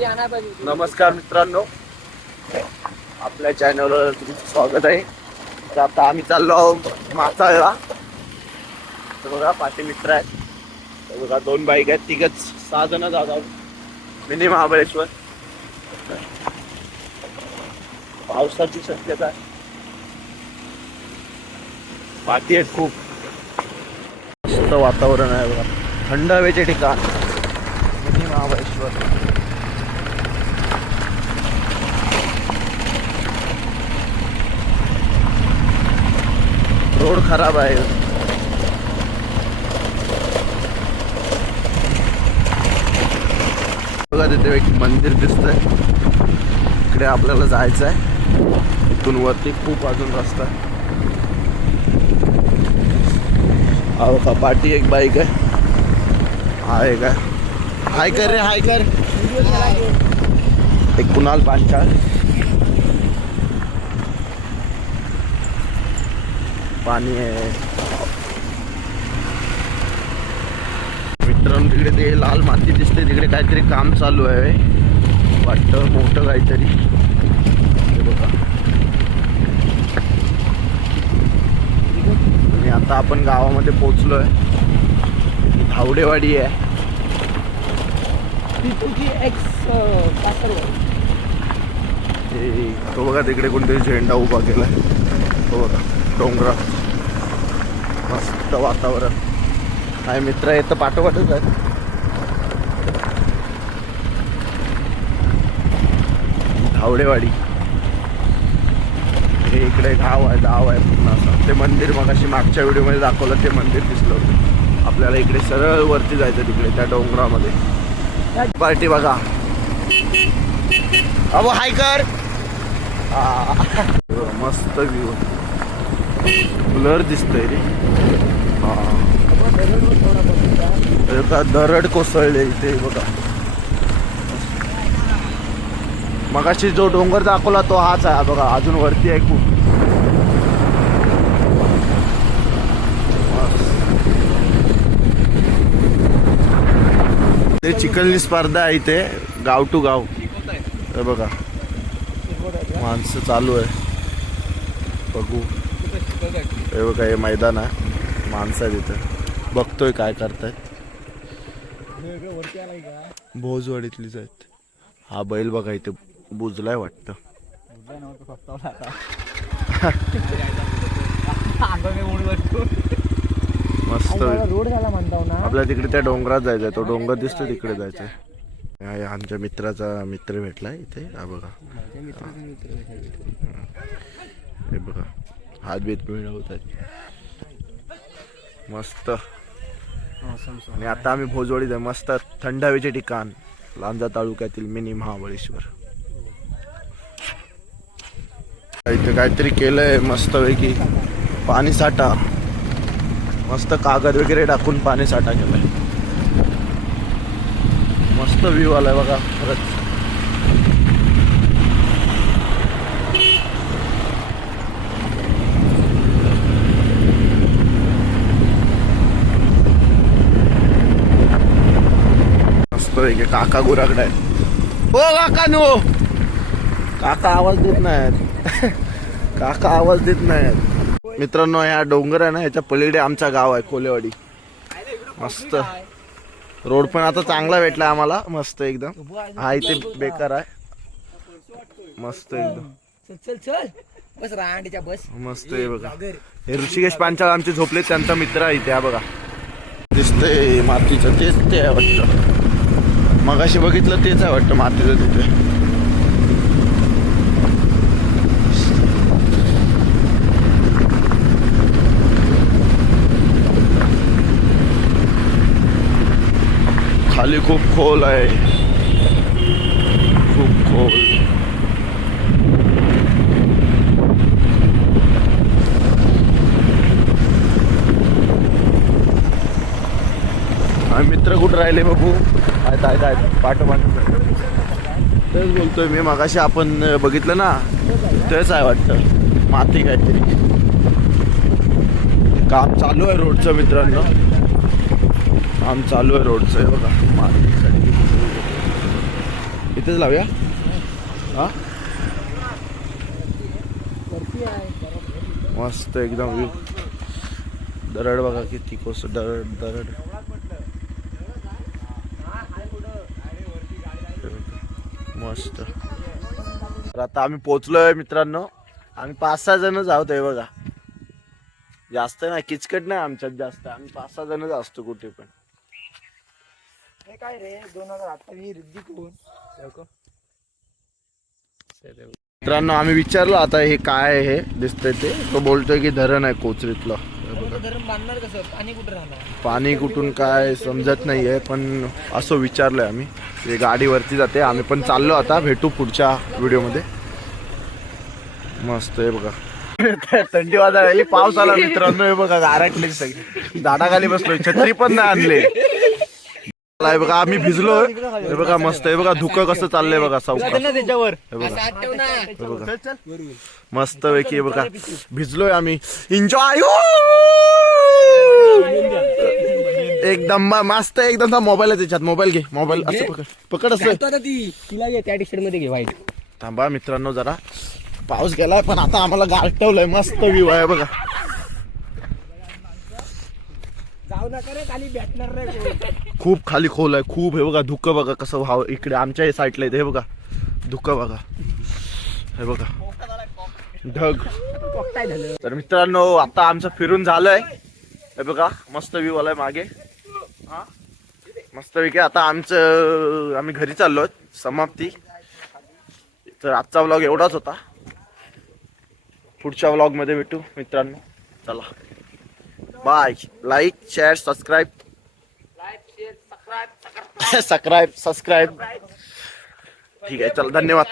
नमस्कार मित्रांनो. आपल्या चॅनलवर तुमचं स्वागत आहे. तर आता आम्ही चाललो आहोत मासाळला तर बघा पाठी मित्र आहेत. तर बघा दोन बाईक आहेत. तिघच सहा जण जात आहोत मिनी महाबळेश्वर. पावसाची शक्यता आहे. पाठी आहेत खूप. मस्त वातावरण आहे बघा. थंड हवेचे ठिकाण. मिनी महाबळेश्वर. रोड खराब आहे. बघा तिथे एक मंदिर दिसतंय. इकडे आपल्याला जायचं आहे इथून वरती खूप अजून रस्ता आहे. अहो का पाठी एक बाईक आहे. आहे का? हाय कर रे हाय कर. एक कुणाल पांचाळ. पाणी आहे. मित्रांनो तिकडे ते लाल माती दिसते. तिकडे काहीतरी काम चालू आहे. वाटतं मोठं काहीतरी. बघा. आणि आता आपण गावामध्ये पोचलोय ही धावडेवाडी आहे. ती बघा तिकडे कोणतरी झेंडा उभा केलाय. तो बघा. डोंगर मस्त वातावरण. काय मित्र येतं पाठोपाठच आहे. धावडेवाडी. हे इकडे गाव आहे गाव आहे पूर्ण असं. ते मंदिर मग अशी मागच्या व्हिडिओमध्ये दाखवलं ते मंदिर दिसलं होतं. आपल्याला इकडे सरळ वरती जायचं तिकडे त्या डोंगरामध्ये. पार्टी बघा. अबो हाय कर. मस्त व्ह्यू ब्लर दिसतोय रे. हा. का दरड कोसळले इथे बघा. मगाशी जो डोंगर दाखवला तो हाच आहे बघा अजून वरती आहे खूप. ते चिखलनी स्पर्धा आहे इथे गाव टू गाव. हे बघा. माणसं चालू आहे. बघू. हे बघा हे मैदान आहे. माणसं आहेत इथं. बघतोय काय करतायत. भोजवाडीतलीच आहेत. हा बैल बघा इथे बुजलाय वाटतं. मस्त. रोड झाला म्हणतो ना आपल्या तिकडे त्या डोंगरात जायचंय. तो डोंगर दिसतो तिकडे जायचंय. आमच्या मित्राचा मित्र भेटलाय इथे. हा बघा. हे बघा. हात बीत मिळवत आहेत. मस्त. आणि आता आम्ही भोजवाडीत आहे. मस्त थंड हवेचे ठिकाण. लांजा तालुक्यातील मिनी महाबळेश्वर. इथे काहीतरी केलंय मस्त पैकी पाणी साठा. मस्त कागद वगैरे टाकून पाणी साठा केलाय. मस्त व्ह्यू आलाय बघा. खरंच. मस्त पैकी काका गुराकडे ओ काका नो. काका आवाज देत नाहीत. काका आवाज देत नाहीत. मित्रांनो ह्या डोंगर आहे ना ह्याच्या पलीकडे आमचा गाव आहे कोलेवाडी. मस्त. रोड पण आता चांगला भेटला आम्हाला. मस्त एकदम. हा इथे बेकार आहे. मस्त एकदम. चल चल चल बस. रांडीच्या बस मस्त आहे बघा. हे ऋषिकेश पांचाळ आमचे झोपले त्यांचा मित्र आहे इथे हा बघा. दिसतंय मातीचं तेच ते आहे मग मगाशी बघितलं तेच आहे वाटतं मातीचं तिथे. खाली खूप खोल आहे. खूप खोल. मित्र कुठं राहिले बघू? आहेत आहेत आहेत. पाठोपाठ तेच बोलतोय मी मगाशी आपण बघितलं ना तेच आहे वाटतं. माती काहीतरी. काम चालू आहे रोडचं मित्रांनो. काम चालू आहे रोडचं हे बघा. माती इथेच लावूया? हा? मस्त एकदम दरड बघा किती कोस दरड दरड. मस्त. तर आता आम्ही पोचलोय मित्रांनो. आम्ही पाच सहा जणच आहोत हे बघा. जास्त नाही किचकट नाही आमच्यात जास्त. आम्ही पाच सहा जणच असतो कुठे पण. हे काय रे? दोन हजार अठ्ठावीस रिद्धी कोण? मित्रांनो आम्ही विचारलं आता हे काय आहे हे दिसतंय ते. तो बोलतोय की धरण आहे कोचरीतलं. हे बघा. धरण बांधणार कसं? पाणी कुठं राहणार? पाणी कुठून काय समजत नाहीये पण असं विचारलंय आम्ही. ते गाडीवरती जाते. आम्ही पण चाललो आता. भेटू पुढच्या व्हिडिओमध्ये. मस्त आहे बघा. थंडी वाजायला लागली, पाऊस आला मित्रांनो. हे बघा गारटले सगळे. झाडाखाली बसलोय. छत्री पण नाही आणले. बघा. आम्ही भिजलो. हे बघा मस्त आहे. बघा धुकं कसं चाललंय बघा त्याच्यावर. मस्त पैकी बघा. भिजलोय आम्ही. एन्जॉय एकदम म- मस्त आहे एकदम मोबाईल आहे त्याच्यात मोबाईल घे मोबाईल असं पकड पकड असं. आता ती. तिला ये त्या टी शर्टमध्ये घे व्हाईट थांबा मित्रांनो जरा. पाऊस गेलाय पण आता आम्हाला गारठवलंय मस्त व्ह्यू आहे बघा. जाऊ नका रे खाली भेटणार रे. खूप खाली खोल आहे खूप हे बघा धुकं बघा कसं व्हावं. इकडे आमच्या हे साईडला आहे हे बघा. धुकं बघा. हे बघा. ढग. काय झालं. तर मित्रांनो आता आमचं फिरून झालंय. हे बघा मस्त व्ह्यू आलाय मागे. हा मस्त पैकी आता आमचं आम्ही घरी चाललो समाप्ती. तर आजचा व्लॉग एवढाच होता. पुढच्या व्लॉगमध्ये भेटू मित्रांनो. चला. Bye like share subscribe subscribe subscribe ठीक आहे चला धन्यवाद.